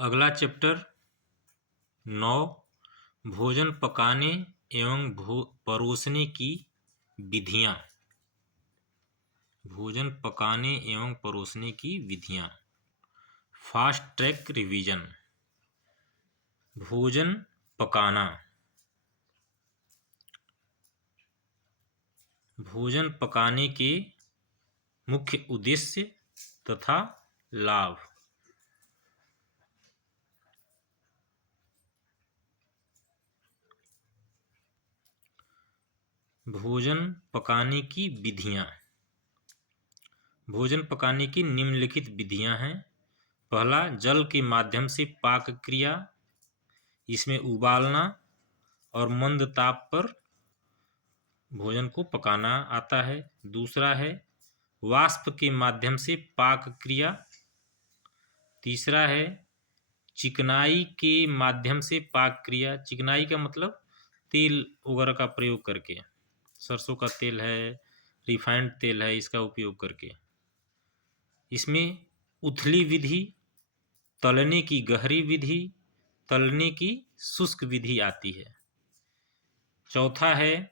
अगला चैप्टर 9 भोजन पकाने एवं परोसने की विधियाँ। भोजन पकाने एवं परोसने की विधियाँ। Fast track revision. भोजन पकाना। भोजन पकाने के मुख्य उद्देश्य तथा लाभ। भोजन पकाने की विधियाँ। भोजन पकाने की निम्नलिखित विधियाँ हैं। पहला, जल के माध्यम से पाक क्रिया, इसमें उबालना और मंद ताप पर भोजन को पकाना आता है। दूसरा है वाष्प के माध्यम से पाक क्रिया। तीसरा है चिकनाई के माध्यम से पाक क्रिया। चिकनाई का मतलब तेल वगैरह का प्रयोग करके, सरसों का तेल है, रिफाइंड तेल है, इसका उपयोग करके। इसमें उथली विधि, तलने की गहरी विधि, तलने की शुष्क विधि आती है। चौथा है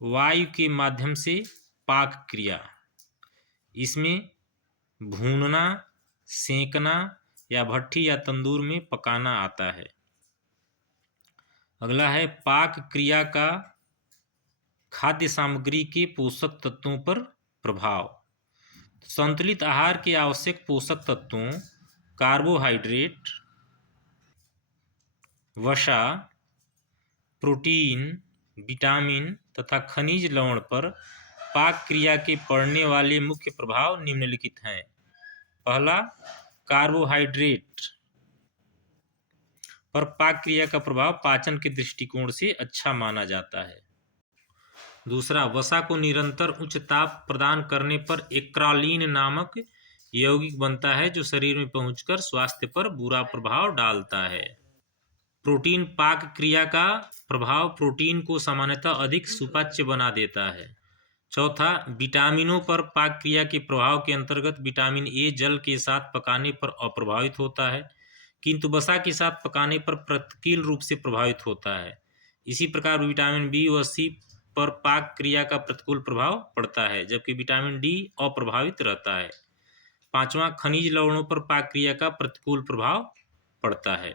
वायु के माध्यम से पाक क्रिया। इसमें भूनना, सेंकना या भट्ठी या तंदूर में पकाना आता है। अगला है पाक क्रिया का खाद्य सामग्री के पोषक तत्वों पर प्रभाव। संतुलित आहार के आवश्यक पोषक तत्वों कार्बोहाइड्रेट, वसा, प्रोटीन, विटामिन तथा खनिज लवण पर पाक क्रिया के पड़ने वाले मुख्य प्रभाव निम्नलिखित हैं। पहला, कार्बोहाइड्रेट पर पाक क्रिया का प्रभाव पाचन के दृष्टिकोण से अच्छा माना जाता है। दूसरा, वसा को निरंतर उच्च ताप प्रदान करने पर एक्रालीन नामक यौगिक बनता है जो शरीर में पहुंचकर स्वास्थ्य पर बुरा प्रभाव डालता है। प्रोटीन पाक क्रिया का प्रभाव प्रोटीन को सामान्यतः अधिक सुपाच्य बना देता है। चौथा, विटामिनों पर पाक क्रिया के प्रभाव के अंतर्गत विटामिन ए जल के साथ पकाने पर अप्रभावित होता है, किंतु वसा के साथ पकाने पर प्रतिकूल रूप से प्रभावित होता है। इसी प्रकार विटामिन बी व सी पर पाक क्रिया का प्रतिकूल प्रभाव पड़ता है, जबकि विटामिन डी अप्रभावित रहता है। पांचवा, खनिज लवणों पर पाक क्रिया का प्रतिकूल प्रभाव पड़ता है।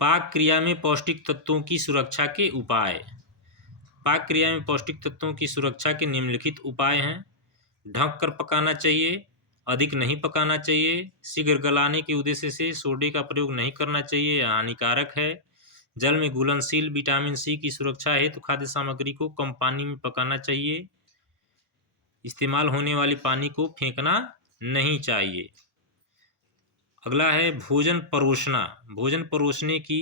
पाक क्रिया में पौष्टिक तत्वों की सुरक्षा के उपाय। पाक क्रिया में पौष्टिक तत्वों की सुरक्षा के निम्नलिखित उपाय हैं। ढक कर पकाना चाहिए, अधिक नहीं पकाना चाहिए, शीघ्र गलाने के उद्देश्य से सोडे का प्रयोग नहीं करना चाहिए, यह हानिकारक है। जल में घुलनशील विटामिन सी की सुरक्षा हेतु खाद्य सामग्री को कम पानी में पकाना चाहिए। इस्तेमाल होने वाले पानी को फेंकना नहीं चाहिए। अगला है भोजन परोसना। भोजन परोसने की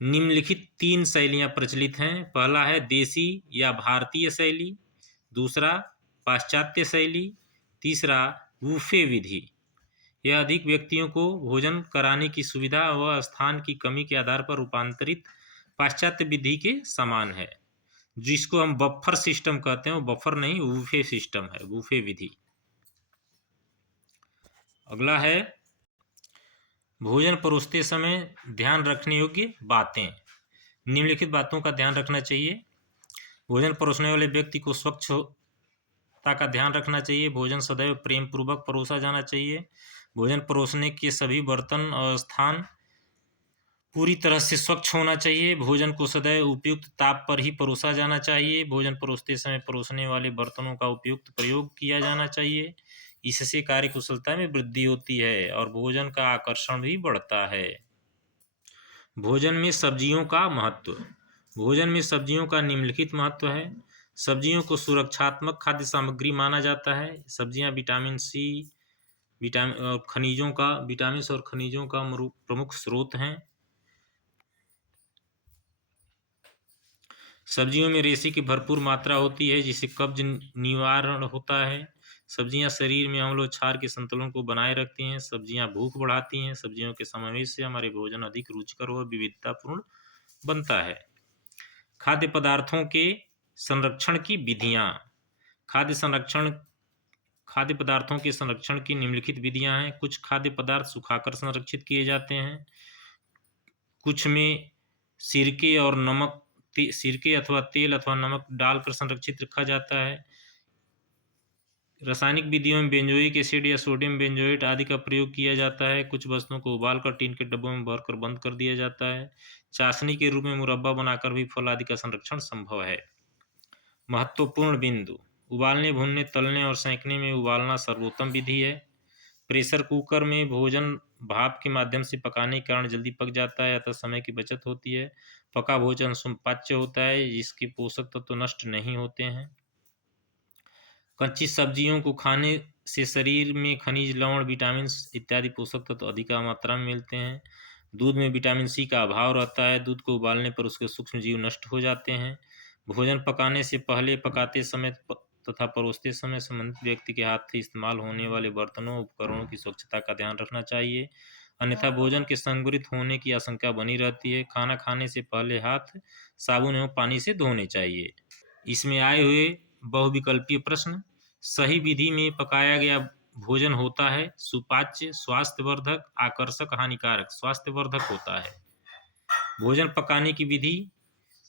निम्नलिखित 3 शैलियाँ प्रचलित हैं। पहला है देसी या भारतीय शैली, दूसरा पाश्चात्य शैली, तीसरा बूफे विधि। यह अधिक व्यक्तियों को भोजन कराने की सुविधा व स्थान की कमी के आधार पर रूपांतरित पाश्चात्य विधि के समान है, जिसको हम बफर सिस्टम कहते हैं। वो बफर नहीं, बूफे सिस्टम है, बूफे विधि। अगला है भोजन परोसते समय ध्यान रखने योग्य बातें। निम्नलिखित बातों का ध्यान रखना चाहिए। भोजन परोसने वाले व्यक्ति को स्वच्छता का ध्यान रखना चाहिए। भोजन सदैव प्रेम पूर्वक परोसा जाना चाहिए। भोजन परोसने के सभी बर्तन और स्थान पूरी तरह से स्वच्छ होना चाहिए। भोजन को सदैव उपयुक्त ताप पर ही परोसा जाना चाहिए। भोजन परोसते समय परोसने वाले बर्तनों का उपयुक्त प्रयोग किया जाना चाहिए। इससे कार्य कुशलता में वृद्धि होती है और भोजन का आकर्षण भी बढ़ता है। भोजन में सब्जियों का महत्व। भोजन में सब्जियों का निम्नलिखित महत्व है। सब्जियों को सुरक्षात्मक खाद्य सामग्री माना जाता है। सब्जियां विटामिन सी, विटामिन और खनिजों का प्रमुख स्रोत हैं। सब्जियों में रेशे की भरपूर मात्रा होती है, जिससे कब्ज निवारण होता है। सब्जियां शरीर में अम्ल और क्षार के संतुलन को बनाए रखती हैं। सब्जियां भूख बढ़ाती हैं। सब्जियों के समावेश से हमारे भोजन अधिक रुचिकर और विविधतापूर्ण बनता है। खाद्य पदार्थों के संरक्षण की विधियां। खाद्य संरक्षण खाद्य पदार्थों के संरक्षण की निम्नलिखित विधियां हैं। कुछ खाद्य पदार्थ सुखाकर संरक्षित किए जाते हैं, कुछ में सिरके और नमक सिरके अथवा तेल अथवा नमक डालकर संरक्षित रखा जाता है। रासायनिक विधियों में बेंजोइक एसिड या सोडियम बेंजोएट आदि का प्रयोग किया जाता है। कुछ वस्तुओं को उबालकर टीन के डब्बों में भरकर बंद कर दिया जाता है। चाशनी के रूप में मुरब्बा बनाकर भी फल आदि का संरक्षण संभव है। महत्वपूर्ण बिंदु: उबालने, भूनने, तलने और सेंकने में उबालना सर्वोत्तम विधि है। प्रेशर कुकर में भोजन भाप के माध्यम से पकाने के कारण जल्दी पक जाता है, अतः समय की बचत होती है। पका भोजन सुपाच्य होता है, जिसके पोषक तत्व नष्ट नहीं होते हैं। कच्ची सब्जियों को खाने से शरीर में खनिज, लवण, विटामिन इत्यादि पोषक तत्व अधिक मात्रा में मिलते हैं। दूध में विटामिन सी का अभाव रहता है। दूध को उबालने पर उसके सूक्ष्म जीव नष्ट हो जाते हैं। भोजन पकाने से पहले, पकाते समय तथा परोसते समय संबंधित व्यक्ति के हाथ से इस्तेमाल होने वाले बर्तनों उपकरणों की स्वच्छता का ध्यान रखना चाहिए, अन्यथा भोजन के संगृहित होने की आशंका बनी रहती है। खाना खाने से पहले हाथ साबुन एवं पानी से धोने चाहिए। इसमें आए हुए बहुविकल्पीय प्रश्न: सही विधि में पकाया गया भोजन होता है सुपाच्य, स्वास्थ्यवर्धक, आकर्षक, हानिकारक। स्वास्थ्यवर्धक होता है। भोजन पकाने की विधि: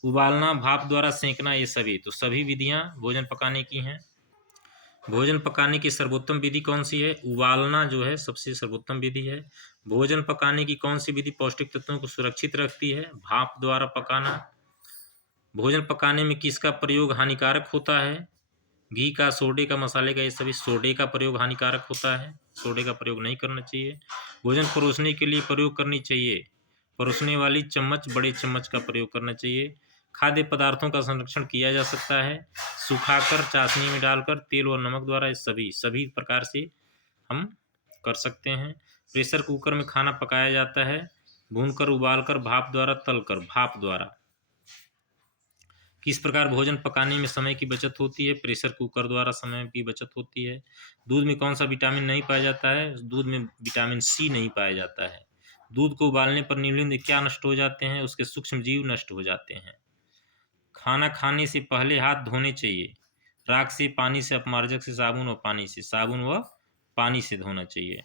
उबालना, भाप द्वारा सेंकना, ये सभी तो सभी विधियां भोजन पकाने की हैं। भोजन पकाने की सर्वोत्तम विधि कौन सी है? उबालना जो है सबसे सर्वोत्तम विधि है। भोजन पकाने की कौन सी विधि पौष्टिक तत्वों को सुरक्षित रखती है? भाप द्वारा पकाना। भोजन पकाने में किसका प्रयोग हानिकारक होता है? घी का, सोडे का, मसाले का, ये सभी सोडे का प्रयोग हानिकारक होता है। सोडे का प्रयोग नहीं करना चाहिए। भोजन परोसने के लिए प्रयोग करनी चाहिए परोसने वाली चम्मच, बड़े चम्मच का प्रयोग करना चाहिए। खाद्य पदार्थों का संरक्षण किया जा सकता है सुखाकर, चाशनी में डालकर, तेल और नमक द्वारा। इस सभी प्रकार से हम कर सकते हैं। प्रेशर कुकर में खाना पकाया जाता है भूनकर, उबालकर, भाप द्वारा, तलकर। भाप द्वारा किस प्रकार भोजन पकाने में समय की बचत होती है? प्रेशर कुकर द्वारा समय की बचत होती है। दूध में कौन सा विटामिन नहीं पाया जाता है? दूध में विटामिन सी नहीं पाया जाता है। दूध को उबालने पर निम्नलिखित क्या नष्ट हो जाते हैं? उसके सूक्ष्म जीव नष्ट हो जाते हैं। खाना खाने से पहले हाथ धोने चाहिए। राख से, पानी से, अपमार्जक से, साबुन व पानी से। साबुन व पानी से धोना चाहिए।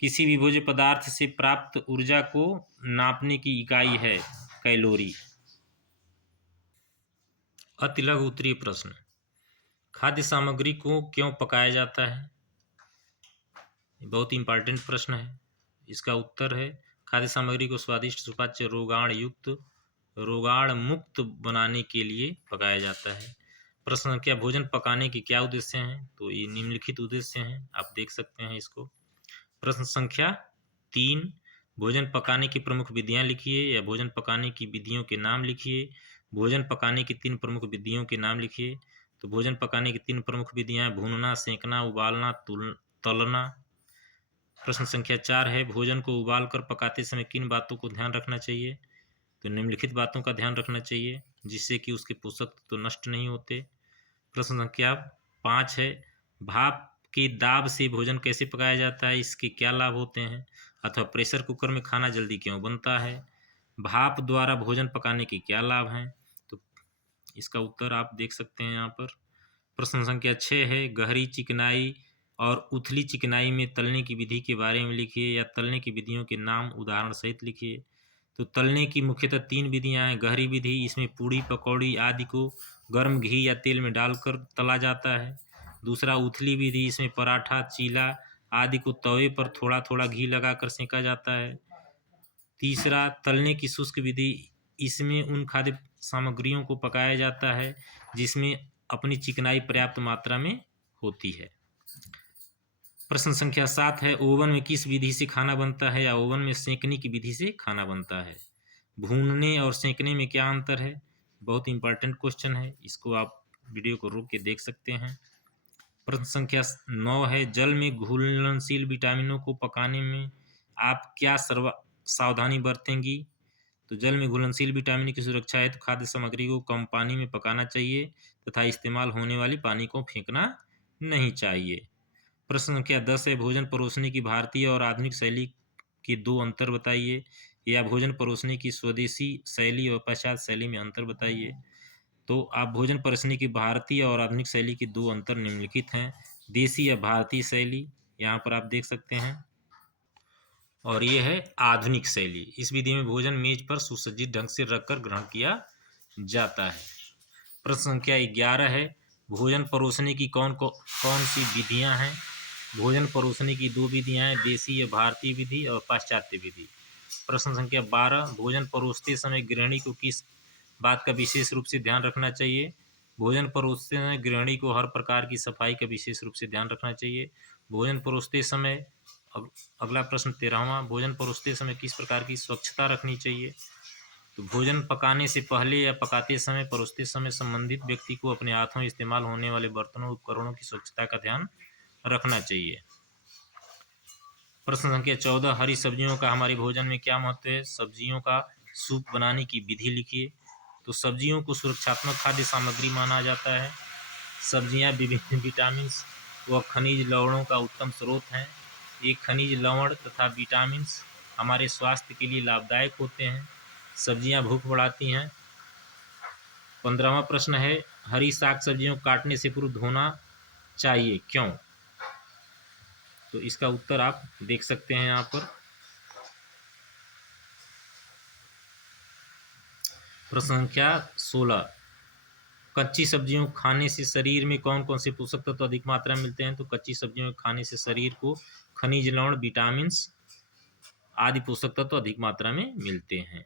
किसी भी भोज्य पदार्थ से प्राप्त ऊर्जा को नापने की इकाई है कैलोरी। अति लघु उत्तरीय प्रश्न: खाद्य सामग्री को क्यों पकाया जाता है? बहुत इंपॉर्टेंट प्रश्न है। इसका उत्तर है खाद्य सामग्री को स्वादिष्ट, सुपाच्य, रोगाण मुक्त बनाने के लिए पकाया जाता है। प्रश्न संख्या: भोजन पकाने के क्या उद्देश्य हैं? तो ये निम्नलिखित उद्देश्य हैं, आप देख सकते हैं इसको। प्रश्न संख्या 3: भोजन पकाने की प्रमुख विधियां लिखिए, या भोजन पकाने की विधियों के नाम लिखिए। भोजन पकाने की 3 प्रमुख विधियों के नाम लिखिए। तो भोजन पकाने की 3 प्रमुख विधियां: भूनना, सेंकना, उबालना, तलना। प्रश्न संख्या 4 है, भोजन को उबालकर पकाते समय किन बातों को ध्यान रखना चाहिए? तो निम्नलिखित बातों का ध्यान रखना चाहिए, जिससे कि उसके पोषक तो नष्ट नहीं होते। प्रश्न संख्या 5 है, भाप के दाब से भोजन कैसे पकाया जाता है? इसके क्या लाभ होते हैं? अथवा प्रेशर कुकर में खाना जल्दी क्यों बनता है? भाप द्वारा भोजन पकाने के क्या लाभ हैं? तो इसका उत्तर आप देख सकते हैं यहाँ पर। प्रश्न संख्या 6 है, गहरी चिकनाई और उथली चिकनाई में तलने की विधि के बारे में लिखिए, या तलने की विधियों के नाम उदाहरण सहित लिखिए। तो तलने की मुख्यतः 3 विधियां हैं। गहरी विधि, इसमें पूड़ी, पकौड़ी आदि को गर्म घी या तेल में डालकर तला जाता है। दूसरा, उथली विधि, इसमें पराठा, चीला आदि को तवे पर थोड़ा थोड़ा घी लगाकर सेंका जाता है। तीसरा, तलने की शुष्क विधि, इसमें उन खाद्य सामग्रियों को पकाया जाता है जिसमें अपनी चिकनाई पर्याप्त मात्रा में होती है। प्रश्न संख्या 7 है, ओवन में किस विधि से खाना बनता है, या ओवन में सेंकने की विधि से खाना बनता है? भूनने और सेंकने में क्या अंतर है? बहुत इंपॉर्टेंट क्वेश्चन है, इसको आप वीडियो को रोक के देख सकते हैं। प्रश्न संख्या 9 है, जल में घुलनशील विटामिनों को पकाने में आप क्या सावधानी बरतेंगी? तो जल में घुलनशील विटामिन की सुरक्षा है तो खाद्य सामग्री को कम पानी में पकाना चाहिए तथा इस्तेमाल होने वाली पानी को फेंकना नहीं चाहिए। प्रश्न संख्या 10 है, भोजन परोसने की भारतीय और आधुनिक शैली के 2 अंतर बताइए, या भोजन परोसने की स्वदेशी शैली और पाश्चात्य शैली में अंतर बताइए। तो आप भोजन परोसने की भारतीय और आधुनिक शैली के 2 अंतर निम्नलिखित हैं। देसी या भारतीय शैली, यहाँ पर आप देख सकते हैं। और ये है आधुनिक शैली। इस विधि में भोजन मेज पर सुसज्जित ढंग से रखकर ग्रहण किया जाता है। प्रश्न संख्या 11 है, भोजन परोसने की कौन सी विधियां हैं? भोजन परोसने की 2 विधियां हैं, देसी या भारतीय विधि और पाश्चात्य विधि। प्रश्न संख्या 12, भोजन परोसते समय गृहिणी को किस बात का विशेष रूप से ध्यान रखना चाहिए? भोजन परोसते समय गृहिणी को हर प्रकार की सफाई का विशेष रूप से ध्यान रखना चाहिए। भोजन परोसते समय अगला प्रश्न 13वां, भोजन परोसते समय किस प्रकार की स्वच्छता रखनी चाहिए? तो भोजन पकाने से पहले या पकाते समय, परोसते समय संबंधित व्यक्ति को अपने हाथों में इस्तेमाल होने वाले बर्तनों उपकरणों की स्वच्छता का ध्यान रखना चाहिए। प्रश्न संख्या 14, हरी सब्जियों का हमारे भोजन में क्या महत्व है? सब्जियों का सूप बनाने की विधि लिखिए। तो सब्जियों को सुरक्षात्मक खाद्य सामग्री माना जाता है। सब्जियां विभिन्न विटामिन व खनिज लवणों का उत्तम स्रोत हैं। ये खनिज लवण तथा विटामिन हमारे स्वास्थ्य के लिए लाभदायक होते हैं। सब्जियां भूख बढ़ाती हैं। 15वां प्रश्न है, हरी साग सब्जियों को काटने से पूर्व धोना चाहिए, क्यों? तो इसका उत्तर आप देख सकते हैं यहाँ पर। प्रश्न संख्या 16, कच्ची सब्जियों खाने से शरीर में कौन कौन से पोषक तत्व अधिक मात्रा में मिलते हैं? तो कच्ची सब्जियों खाने से शरीर को खनिज लवण, विटामिन आदि पोषक तत्व अधिक मात्रा में मिलते हैं।